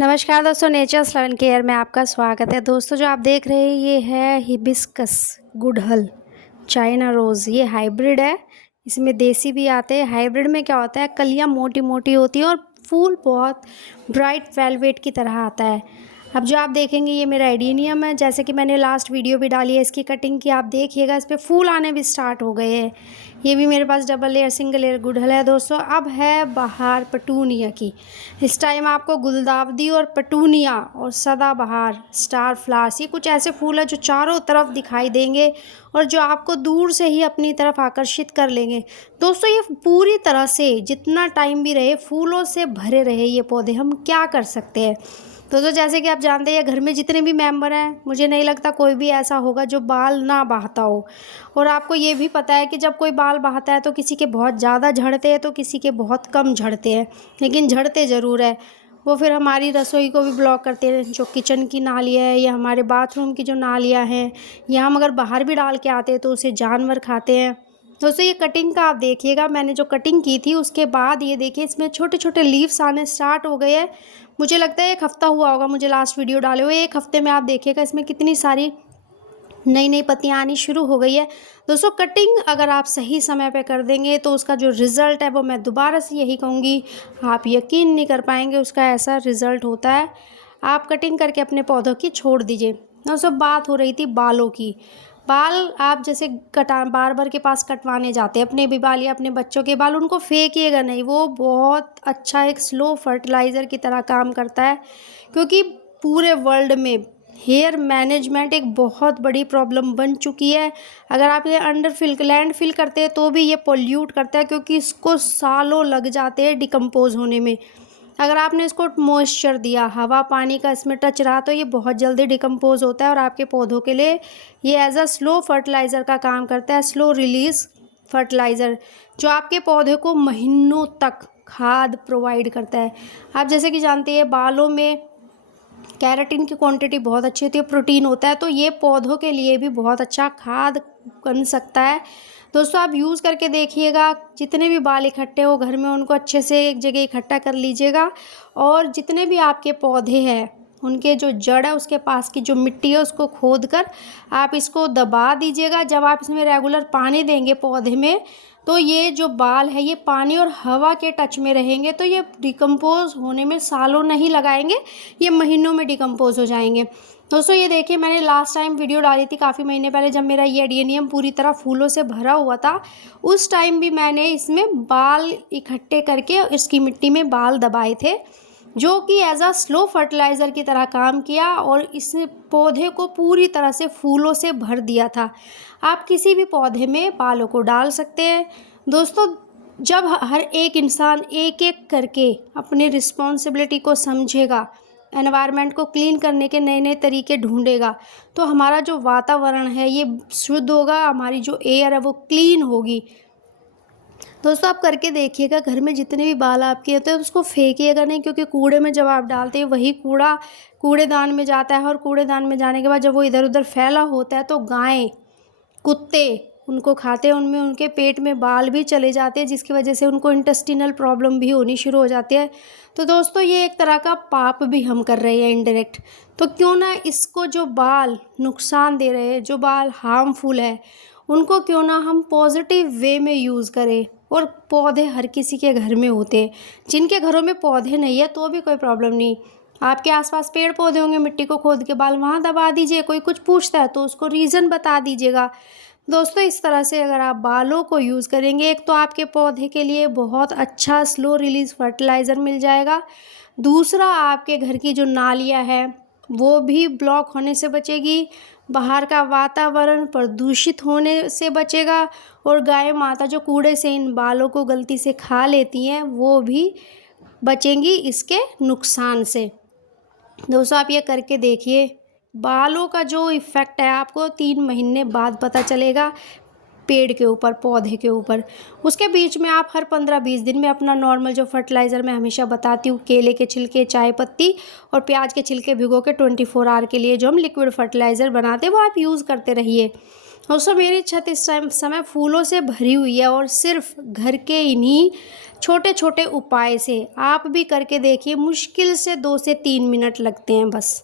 नमस्कार दोस्तों, नेचर्स लेवन केयर में आपका स्वागत है। दोस्तों जो आप देख रहे हैं ये है हिबिस्कस गुड़हल चाइना रोज़। ये हाइब्रिड है, इसमें देसी भी आते हैं। हाइब्रिड में क्या होता है, कलियां मोटी मोटी होती हैं और फूल बहुत ब्राइट वेलवेट की तरह आता है। अब जो आप देखेंगे ये मेरा एडीनियम है, जैसे कि मैंने लास्ट वीडियो भी डाली है इसकी कटिंग की, आप देखिएगा इस पर फूल आने भी स्टार्ट हो गए हैं। ये भी मेरे पास डबल लेयर सिंगल लेयर गुड़हल है। दोस्तों अब है बहार पटूनिया की। इस टाइम आपको गुलदावदी और पटूनिया और सदाबहार स्टार फ्लावर्स, ये कुछ ऐसे फूल हैं जो चारों तरफ दिखाई देंगे और जो आपको दूर से ही अपनी तरफ आकर्षित कर लेंगे। दोस्तों ये पूरी तरह से जितना टाइम भी रहे फूलों से भरे रहे ये पौधे, हम क्या कर सकते हैं। दोस्तों जैसे कि आप जानते हैं घर में जितने भी मेंबर हैं, मुझे नहीं लगता कोई भी ऐसा होगा जो बाल ना बहाता हो। और आपको ये भी पता है कि जब कोई बाल बहाता है तो किसी के बहुत ज़्यादा झड़ते हैं तो किसी के बहुत कम झड़ते हैं, लेकिन झड़ते ज़रूर है। वो फिर हमारी रसोई को भी ब्लॉक करते हैं, जो किचन की नालियाँ है या हमारे बाथरूम की जो नालियाँ हैं, या हम अगर बाहर भी डाल के आते हैं तो उसे जानवर खाते हैं। दोस्तों ये कटिंग का आप देखिएगा, मैंने जो कटिंग की थी उसके बाद ये देखिए इसमें छोटे छोटे लीव्स आने स्टार्ट हो गए हैं। मुझे लगता है 1 हफ्ता हुआ होगा मुझे लास्ट वीडियो डाले हुए। 1 हफ्ते में आप देखिएगा इसमें कितनी सारी नई नई पत्तियाँ आनी शुरू हो गई है। दोस्तों कटिंग अगर आप सही समय पे कर देंगे तो उसका जो रिज़ल्ट है वो मैं दोबारा से यही कहूँगी, आप यकीन नहीं कर पाएंगे उसका ऐसा रिज़ल्ट होता है। आप कटिंग करके अपने पौधों की छोड़ दीजिए। दोस्तों बात हो रही थी बालों की। बाल आप जैसे कटा बार्बर के पास कटवाने जाते हैं अपने भी बाल या अपने बच्चों के बाल, उनको फेंकिएगा नहीं। वो बहुत अच्छा एक स्लो फर्टिलाइज़र की तरह काम करता है, क्योंकि पूरे वर्ल्ड में हेयर मैनेजमेंट एक बहुत बड़ी प्रॉब्लम बन चुकी है। अगर आप ये अंडर फिल लैंड फिल करते हैं तो भी ये पोल्यूट करता है, क्योंकि इसको सालों लग जाते हैं डिकम्पोज होने में। अगर आपने इसको मॉइस्चर दिया, हवा पानी का इसमें टच रहा, तो ये बहुत जल्दी डिकम्पोज होता है और आपके पौधों के लिए ये एज अ स्लो फर्टिलाइज़र का काम करता है, स्लो रिलीज फर्टिलाइज़र, जो आपके पौधे को महीनों तक खाद प्रोवाइड करता है। आप जैसे कि जानते हैं बालों में कैराटिन की क्वांटिटी बहुत अच्छी होती है, प्रोटीन होता है, तो ये पौधों के लिए भी बहुत अच्छा खाद बन सकता है। दोस्तों आप यूज़ करके देखिएगा, जितने भी बाल इकट्ठे हो घर में उनको अच्छे से एक जगह इकट्ठा कर लीजिएगा, और जितने भी आपके पौधे हैं उनके जो जड़ है उसके पास की जो मिट्टी है उसको खोद कर आप इसको दबा दीजिएगा। जब आप इसमें रेगुलर पानी देंगे पौधे में, तो ये जो बाल है ये पानी और हवा के टच में रहेंगे, तो ये डिकम्पोज होने में सालों नहीं लगाएंगे, ये महीनों में डिकम्पोज हो जाएंगे। दोस्तों ये देखिए मैंने लास्ट टाइम वीडियो डाली थी काफ़ी महीने पहले, जब मेरा ये एडेनियम पूरी तरह फूलों से भरा हुआ था। उस टाइम भी मैंने इसमें बाल इकट्ठे करके इसकी मिट्टी में बाल दबाए थे, जो कि एज अ स्लो फर्टिलाइज़र की तरह काम किया और इस पौधे को पूरी तरह से फूलों से भर दिया था। आप किसी भी पौधे में बालों को डाल सकते हैं। दोस्तों जब हर एक इंसान एक एक करके अपनी रिस्पॉन्सिबिलिटी को समझेगा, एनवायरनमेंट को क्लीन करने के नए नए तरीके ढूंढेगा, तो हमारा जो वातावरण है ये शुद्ध होगा, हमारी जो एयर है वो क्लीन होगी। दोस्तों आप करके देखिएगा, घर में जितने भी बाल आपके होते हैं उसको फेंकिएगा नहीं, क्योंकि कूड़े में जब आप डालते हैं वही कूड़ा कूड़ेदान में जाता है, और कूड़ेदान में जाने के बाद जब वो इधर उधर फैला होता है तो गायें कुत्ते उनको खाते हैं, उनमें उनके पेट में बाल भी चले जाते हैं, जिसकी वजह से उनको इंटेस्टिनल प्रॉब्लम भी होनी शुरू हो जाती है। तो दोस्तों ये एक तरह का पाप भी हम कर रहे हैं इनडायरेक्ट। तो क्यों ना इसको, जो बाल नुकसान दे रहे हैं, जो बाल हार्मफुल है, उनको क्यों ना हम पॉजिटिव वे में यूज़ करें। और पौधे हर किसी के घर में होते हैं, जिनके घरों में पौधे नहीं है तो भी कोई प्रॉब्लम नहीं, आपके आसपास पेड़ पौधे होंगे, मिट्टी को खोद के बाल वहाँ दबा दीजिए। कोई कुछ पूछता है तो उसको रीज़न बता दीजिएगा। दोस्तों इस तरह से अगर आप बालों को यूज़ करेंगे, एक तो आपके पौधे के लिए बहुत अच्छा स्लो रिलीज फर्टिलाइज़र मिल जाएगा, दूसरा आपके घर की जो नालियाँ हैं वो भी ब्लॉक होने से बचेगी, बाहर का वातावरण प्रदूषित होने से बचेगा, और गाय माता जो कूड़े से इन बालों को गलती से खा लेती हैं वो भी बचेंगी इसके नुकसान से। दोस्तों आप ये करके देखिए, बालों का जो इफ़ेक्ट है आपको 3 महीने बाद पता चलेगा। पेड़ के ऊपर, पौधे के ऊपर। उसके बीच में आप हर 15-20 दिन में अपना नॉर्मल जो फर्टिलाइज़र मैं हमेशा बताती हूँ, केले के छिलके, चाय पत्ती और प्याज के छिलके भिगो के 24 आवर के लिए जो हम लिक्विड फर्टिलाइज़र बनाते हैं वो आप यूज़ करते रहिए। दोस्तों मेरी छत इस समय फूलों से भरी हुई है और सिर्फ घर के इन्हीं छोटे छोटे उपाय से आप भी करके देखिए, मुश्किल से 2 से 3 मिनट लगते हैं बस।